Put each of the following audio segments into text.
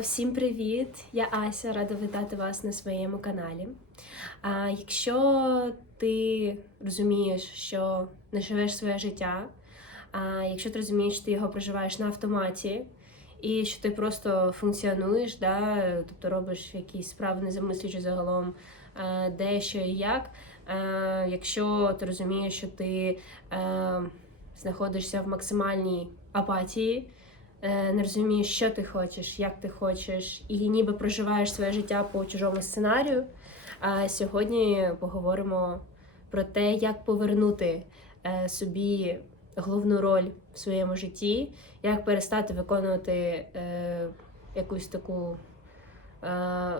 Всім привіт! Я Ася, рада вітати вас на своєму каналі. А якщо ти розумієш, що не живеш своє життя, а якщо ти розумієш, що ти його проживаєш на автоматі, і що ти просто функціонуєш, да, тобто робиш якісь справи, не замислюючи загалом де, що і як. Е, Якщо ти розумієш, що ти е, знаходишся в максимальній апатії, не розумієш, що ти хочеш, як ти хочеш, і ніби проживаєш своє життя по чужому сценарію. А сьогодні поговоримо про те, як повернути е, собі головну роль в своєму житті, як перестати виконувати е, якусь таку е,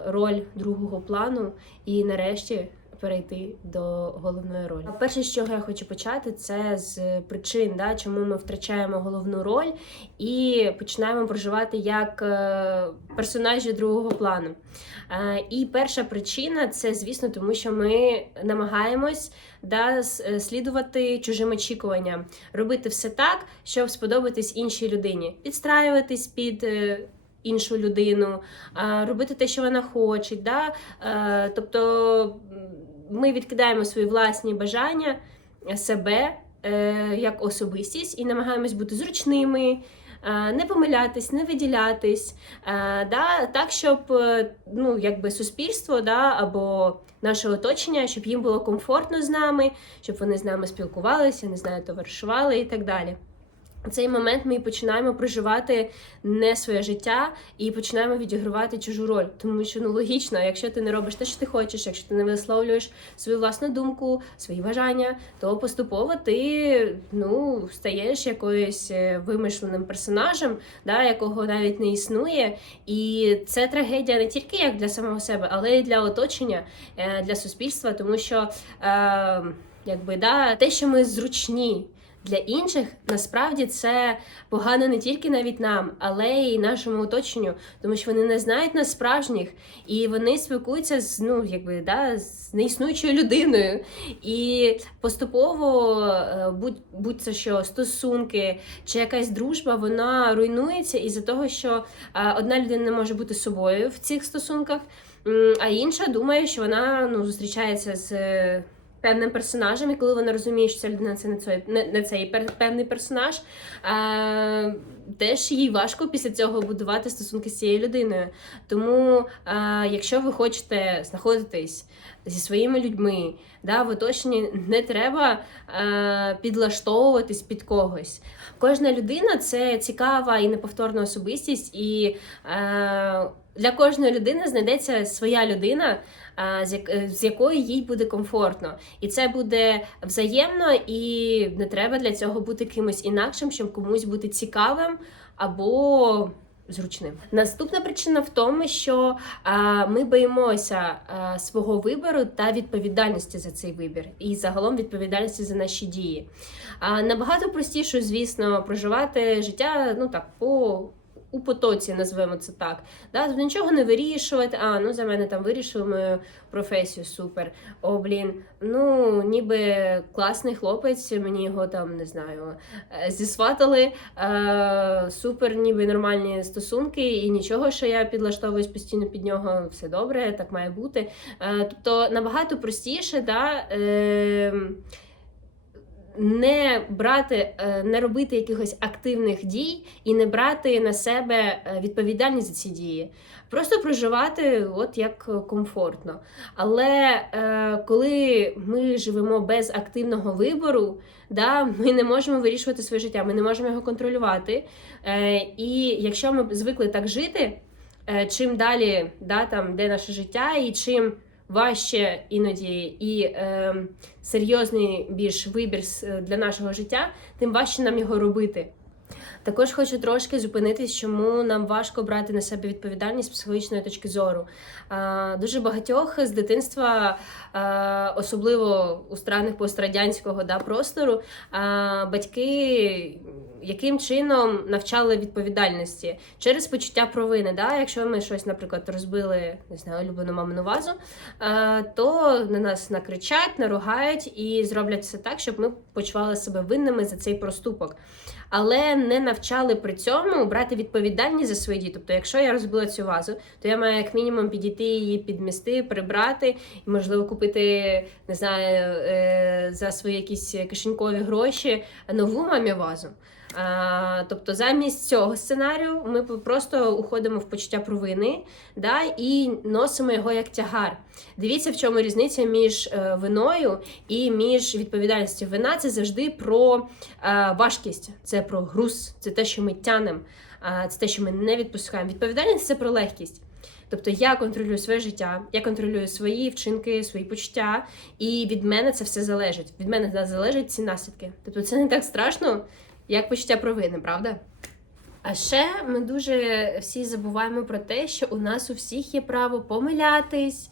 роль другого плану, і нарешті перейти до головної ролі. Перше, з чого я хочу почати, це з причин, да, чому ми втрачаємо головну роль і починаємо проживати як е, персонажі другого плану. Е, І перша причина це, звісно, тому що ми намагаємось да, е, слідувати чужим очікуванням, робити все так, щоб сподобатись іншій людині, підстраюватись під. Іншу людину, робити те, що вона хоче. Да? Тобто ми відкидаємо свої власні бажання е, себе е, як особистість і намагаємось бути зручними, е, не помилятись, не виділятись, е, да, так, щоб ну, якби суспільство да, або наше оточення, щоб їм було комфортно з нами, щоб вони з нами спілкувалися, не знаю, товаришували і так далі. У цей момент ми починаємо проживати не своє життя і починаємо відігравати чужу роль. Тому що ну логічно, якщо ти не робиш те, що ти хочеш, якщо ти не висловлюєш свою власну думку, свої бажання, то поступово ти ну стаєш якоюсь е, вимишленим персонажем, да, якого навіть не існує. І це трагедія не тільки як для самого себе, але й для оточення, е, для суспільства, тому що е, якби да, те, що ми зручні. Для інших насправді це погано не тільки навіть нам, але й нашому оточенню, тому що вони не знають нас справжніх, і вони спілкуються з ну якби да з неіснуючою людиною. І поступово е, будь будь це що стосунки чи якась дружба, вона руйнується із-за того, що е, одна людина не може бути собою в цих стосунках, а інша думає, що вона ну зустрічається з. Е, Певним персонажем, і коли вона розуміє, що ця людина це не цей, не, цей певний персонаж, а, теж їй важко після цього будувати стосунки з цією людиною. Тому, а, якщо ви хочете знаходитись зі своїми людьми, да, в оточенні не треба а, підлаштовуватись під когось. Кожна людина це цікава і неповторна особистість, і а, для кожної людини знайдеться своя людина, з, як, з якою їй буде комфортно. І це буде взаємно, і не треба для цього бути кимось інакшим, щоб комусь бути цікавим або зручним. Наступна причина в тому, що ми боїмося свого вибору та відповідальності за цей вибір, і загалом відповідальності за наші дії. Набагато простіше, звісно, проживати життя ну так по. У потоці, назвемо це так. Да? Нічого не вирішувати. А, ну за мене там вирішили мою професію, супер. О, блін, ну ніби класний хлопець, мені його там не знаю, е, зісватали. Е, супер, ніби нормальні стосунки, і нічого, що я підлаштовуюсь постійно під нього, все добре, так має бути. Е, тобто набагато простіше, да. Е, не брати, е, не робити якихось активних дій і не брати на себе е, відповідальність за ці дії. Просто проживати от як комфортно. Але е, коли ми живемо без активного вибору, да, ми не можемо вирішувати своє життя, ми не можемо його контролювати. І якщо ми звикли так жити, чим далі да, там, де наше життя, і чим важче іноді і е, серйозний більш вибір с- для нашого життя, тим важче нам його робити. Також хочу трошки зупинитись, чому нам важко брати на себе відповідальність з психологічної точки зору. Дуже багатьох з дитинства, особливо у странах пострадянського да, простору, батьки яким чином навчали відповідальності через почуття провини. Да? Якщо ми щось, наприклад, розбили не знаю, улюблену мамину вазу, то на нас накричать, наругають і зроблять все так, щоб ми почували себе винними за цей проступок. Але не навчали при цьому брати відповідальність за свої дії. Тобто, якщо я розбила цю вазу, то я маю як мінімум підійти її підмісти, прибрати і, можливо, купити не знаю, е, за свої якісь кишенькові гроші нову мамі вазу. Тобто, замість цього сценарію ми просто уходимо в почуття провини да, і носимо його як тягар. Дивіться, в чому різниця між е, виною і між відповідальністю. Вина це завжди про е, важкість, це про груз, це те, що ми тянемо, це те, що ми не відпускаємо. Відповідальність це про легкість. Тобто я контролюю своє життя, я контролюю свої вчинки, свої почуття, і від мене це все залежить. Від мене да, залежать ці наслідки. Тобто це не так страшно, як почуття провини, правда? А ще ми дуже всі забуваємо про те, що у нас у всіх є право помилятись,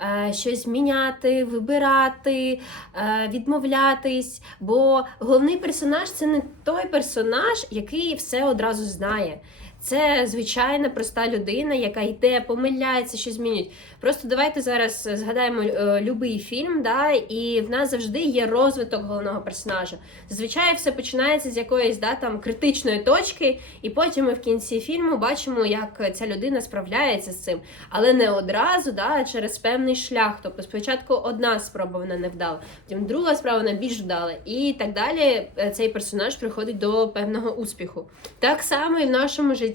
е, щось міняти, вибирати, е, відмовлятись. Бо головний персонаж це не той персонаж, який все одразу знає. Це звичайна проста людина, яка йде, помиляється, що змінюють. Просто давайте зараз згадаємо е, любий фільм, да, і в нас завжди є розвиток головного персонажа. Зазвичай все починається з якоїсь да, там, критичної точки, і потім ми в кінці фільму бачимо, як ця людина справляється з цим. Але не одразу, да, а через певний шлях. Тобто спочатку одна спроба вона не вдала, потім друга справа вона більш вдала. І так далі е, цей персонаж приходить до певного успіху. Так само і в нашому житті.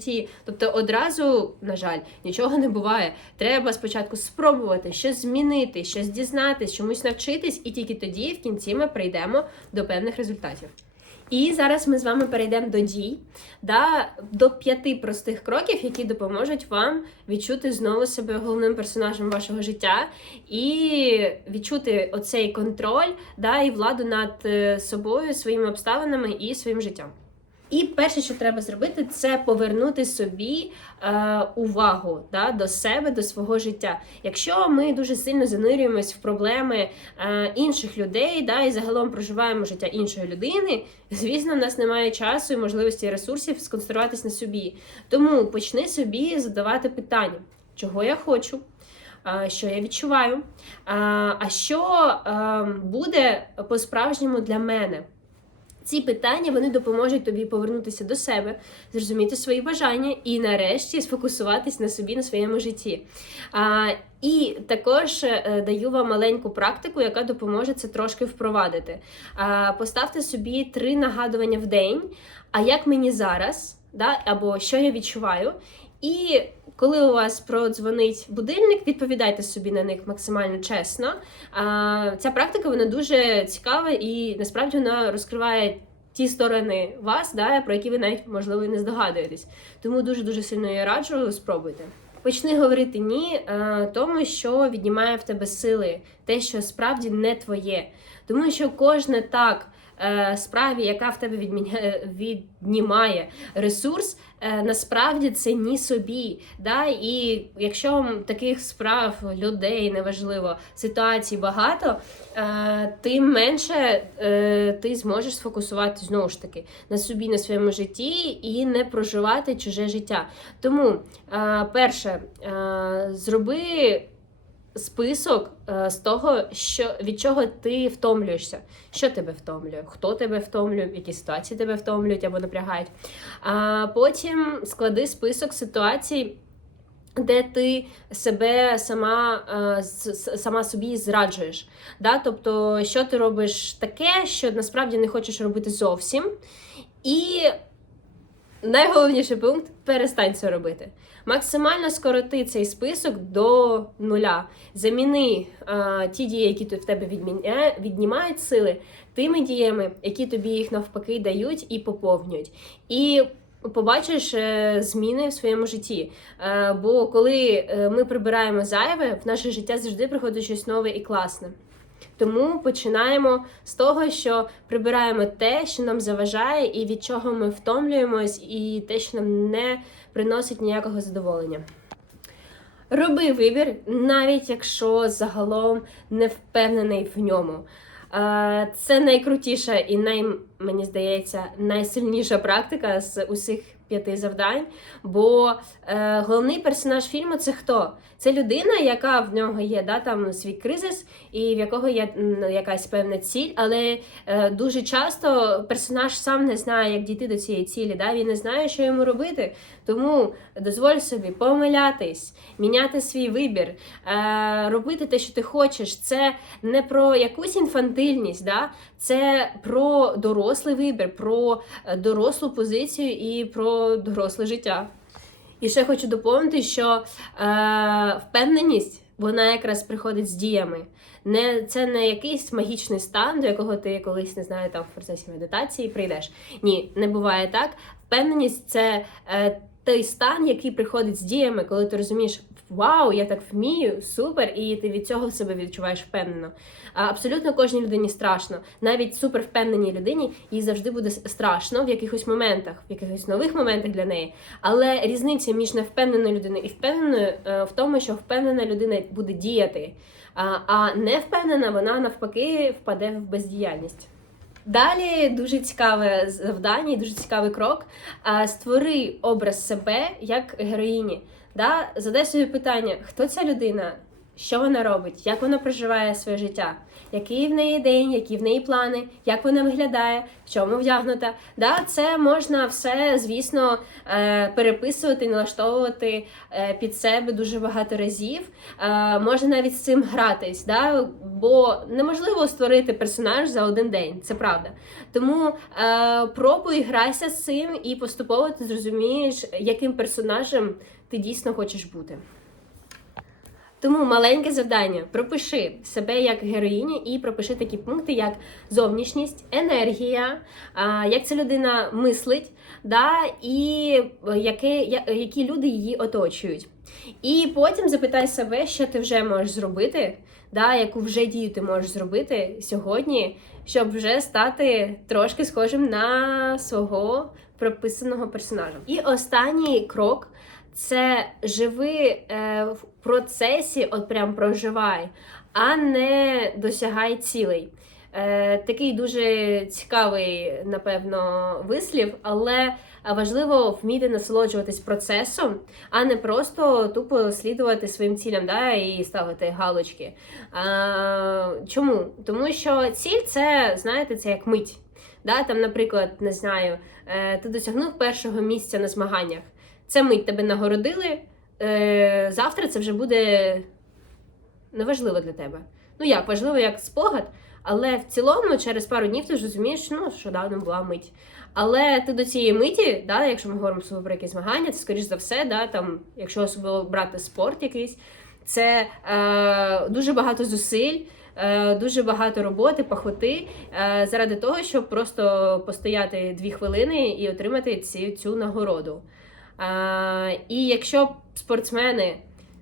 Тобто одразу, на жаль, нічого не буває. Треба спочатку спробувати щось змінити, щось дізнатись, чомусь навчитись, і тільки тоді в кінці ми прийдемо до певних результатів. І зараз ми з вами перейдемо до дій, да, до п'яти простих кроків, які допоможуть вам відчути знову себе головним персонажем вашого життя і відчути оцей контроль да, і владу над е, собою, своїми обставинами і своїм життям. І перше, що треба зробити, це повернути собі е, увагу да, до себе, до свого життя. Якщо ми дуже сильно занирюємось в проблеми е, інших людей, да, і загалом проживаємо життя іншої людини, звісно, в нас немає часу і можливості і ресурсів сконцентруватись на собі. Тому почни собі задавати питання, чого я хочу. е, Що я відчуваю? А а що е, буде по-справжньому для мене? Ці питання вони допоможуть тобі повернутися до себе, зрозуміти свої бажання і нарешті сфокусуватись на собі, на своєму житті. А, І також е, даю вам маленьку практику, яка допоможе це трошки впровадити. А, Поставте собі три нагадування в день. А як мені зараз, да, або що я відчуваю. І коли у вас продзвонить будильник, відповідайте собі на них максимально чесно. Ця практика вона дуже цікава і насправді вона розкриває ті сторони вас, да, про які ви навіть можливо не здогадуєтесь. Тому дуже дуже сильно я раджу, спробуйте. Почни говорити ні е, тому, що віднімає в тебе сили, те, що справді не твоє. Тому що кожне так справі, яка в тебе відміняє, віднімає ресурс, е, насправді це ні собі. Да? І якщо таких справ, людей, неважливо, ситуацій багато, е, тим менше е, ти зможеш сфокусувати знову ж таки на собі, на своєму житті і не проживати чуже життя. Тому, е, перше, е, зроби список е, з того, що від чого ти втомлюєшся, що тебе втомлює, хто тебе втомлює, які ситуації тебе втомлюють або напрягають. А потім склади список ситуацій. Де ти себе сама е, сама собі зраджуєш. Да? Тобто, що ти робиш таке, що насправді не хочеш робити зовсім. І найголовніший пункт перестань це робити. Максимально скороти цей список до нуля. Заміни е, ті дії, які в тебе відміня... віднімають сили, тими діями, які тобі їх навпаки дають і поповнюють. І побачиш е, зміни в своєму житті. Е, бо коли е, ми прибираємо зайве, в наше життя завжди приходить щось нове і класне. Тому починаємо з того, що прибираємо те, що нам заважає, і від чого ми втомлюємось, і те, що нам не приносить ніякого задоволення. Роби вибір, навіть якщо загалом не впевнений в ньому. Це найкрутіша і най, мені здається, найсильніша практика з усіх п'яти завдань. Бо е, головний персонаж фільму це хто? Це людина, яка в нього є да, там свій кризис, і в якого є якась певна ціль, але е, дуже часто персонаж сам не знає, як дійти до цієї цілі. Да? Він не знає, що йому робити. Тому дозволь собі помилятись, міняти свій вибір, е, робити те, що ти хочеш. Це не про якусь інфантильність, да? це про дорослий вибір, про е, дорослу позицію і про доросле життя. І ще хочу доповнити, що е, впевненість вона якраз приходить з діями. Не, це не якийсь магічний стан, до якого ти колись не знаю, там в процесі медитації прийдеш. Ні, не буває так. Впевненість це е, той стан, який приходить з діями, коли ти розумієш, вау, я так вмію, супер, і ти від цього себе відчуваєш впевнено. Абсолютно кожній людині страшно. Навіть супер впевненій людині їй завжди буде страшно в якихось моментах, в якихось нових моментах для неї. Але різниця між невпевненою людиною і впевненою е, в тому, що впевнена людина буде діяти, а, а не впевнена, вона навпаки впаде в бездіяльність. Далі дуже цікаве завдання, дуже цікавий крок. Створи образ себе як героїні. Да? Задай собі питання, хто ця людина, що вона робить, як вона проживає своє життя, який в неї день, які в неї плани, як вона виглядає, в чому вдягнута. Да? Це можна все, звісно, е, переписувати, налаштовувати е, під себе дуже багато разів. Е, Можна навіть з цим гратись, да? бо неможливо створити персонаж за один день, це правда. Тому пробуй грайся з цим і поступово ти зрозумієш, яким персонажем ти дійсно хочеш бути. Тому маленьке завдання: пропиши себе як героїню і пропиши такі пункти, як зовнішність, енергія, як ця людина мислить, да, і яке, я- які люди її оточують. І потім запитай себе, що ти вже можеш зробити, да, яку вже дію ти можеш зробити сьогодні, щоб вже стати трошки схожим на свого прописаного персонажа. І останній крок це живи е, в процесі, от прям проживай, а не досягай цілей. Е, такий дуже цікавий, напевно, вислів, але важливо вміти насолоджуватись процесом, а не просто тупо слідувати своїм цілям да, і ставити галочки. А, чому? Тому що ціль це, знаєте, це як мить. Да? Там, наприклад, не знаю, е, ти досягнув першого місця на змаганнях. Це мить тебе нагородили. Е, завтра це вже буде неважливо для тебе. Ну як, важливо як спогад, але в цілому через пару днів ти ж розумієш, ну, що давно була мить. Але ти до цієї миті, да, якщо ми говоримо про якісь змагання, це скоріш за все, да, там, якщо особливо брати спорт якийсь, це е, дуже багато зусиль. е, Дуже багато роботи, пахоти е, заради того, щоб просто постояти дві хвилини і отримати ці, цю нагороду. І якщо б спортсмени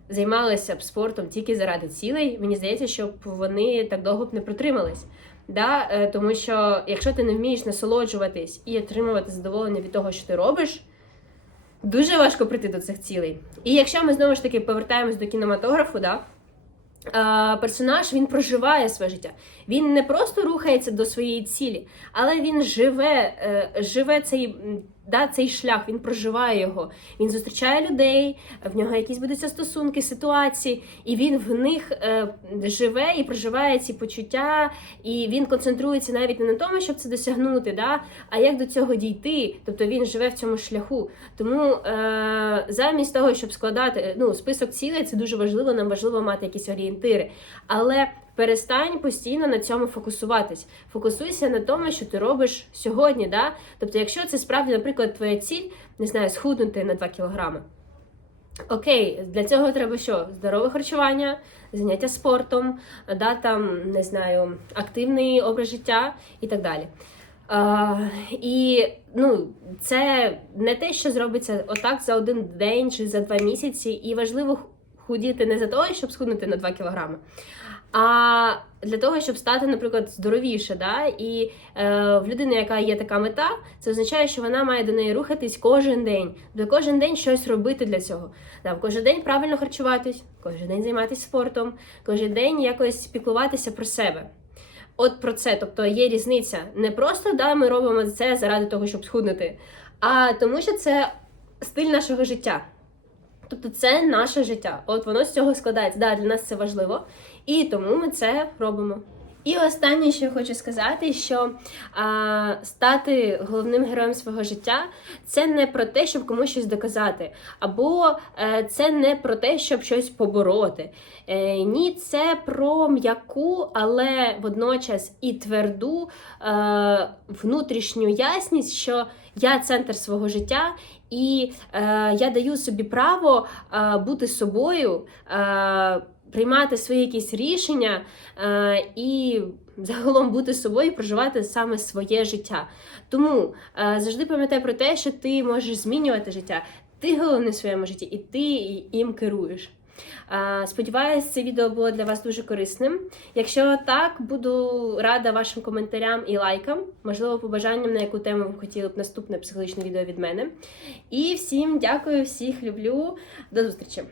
займалися б спортом тільки заради цілей, мені здається, щоб вони так довго б не протримались. Да? Е, Тому що якщо ти не вмієш насолоджуватись і отримувати задоволення від того, що ти робиш, дуже важко прийти до цих цілей. І якщо ми знову ж таки повертаємось до кінематографу, да? персонаж він проживає своє життя. Він не просто рухається до своєї цілі, але він живе, е, живе цей, да, цей шлях, він проживає його. Він зустрічає людей, в нього якісь будуться стосунки, ситуації, і він в них е, живе і проживає ці почуття, і він концентрується навіть не на тому, щоб це досягнути, да, а як до цього дійти. Тобто він живе в цьому шляху. Тому е, замість того, щоб складати ну, список цілей, це дуже важливо, нам важливо мати якісь орієнтири. Але перестань постійно на цьому фокусуватись. Фокусуйся на тому, що ти робиш сьогодні. Да? Тобто, якщо це справді, наприклад, твоя ціль, не знаю, схуднути на 2 кілограми. Окей, для цього треба що? Здорове харчування, заняття спортом, да, там, не знаю, активний образ життя і так далі. А, і ну, це не те, що зробиться отак за один день чи за два місяці, і важливо худіти не за того, щоб схуднути на 2 кілограми, а для того, щоб стати, наприклад, здоровіше. Да? І е, в людини, яка є така мета, це означає, що вона має до неї рухатись кожен день, до кожен день щось робити для цього. Там, кожен день правильно харчуватись, кожен день займатися спортом, кожен день якось піклуватися про себе. От про це, тобто є різниця. Не просто да, ми робимо це заради того, щоб схуднути, а тому, що це стиль нашого життя. Тобто це наше життя. От воно з цього складається. Да, для нас це важливо, і тому ми це робимо. І останнє, що я хочу сказати, що а, стати головним героєм свого життя це не про те, щоб комусь щось доказати, або е, це не про те, щоб щось побороти. Е, ні, це про м'яку, але водночас і тверду е, внутрішню ясність, що я центр свого життя, і е, я даю собі право е, бути собою. Е, Приймати свої якісь рішення е, і загалом бути собою, проживати саме своє життя. Тому е, завжди пам'ятай про те, що ти можеш змінювати життя. Ти головний в своєму житті, і ти їм керуєш. Е, Сподіваюсь, це відео було для вас дуже корисним. Якщо так, буду рада вашим коментарям і лайкам, можливо, побажанням, на яку тему ви хотіли б наступне психологічне відео від мене. І всім дякую, всіх люблю. До зустрічі!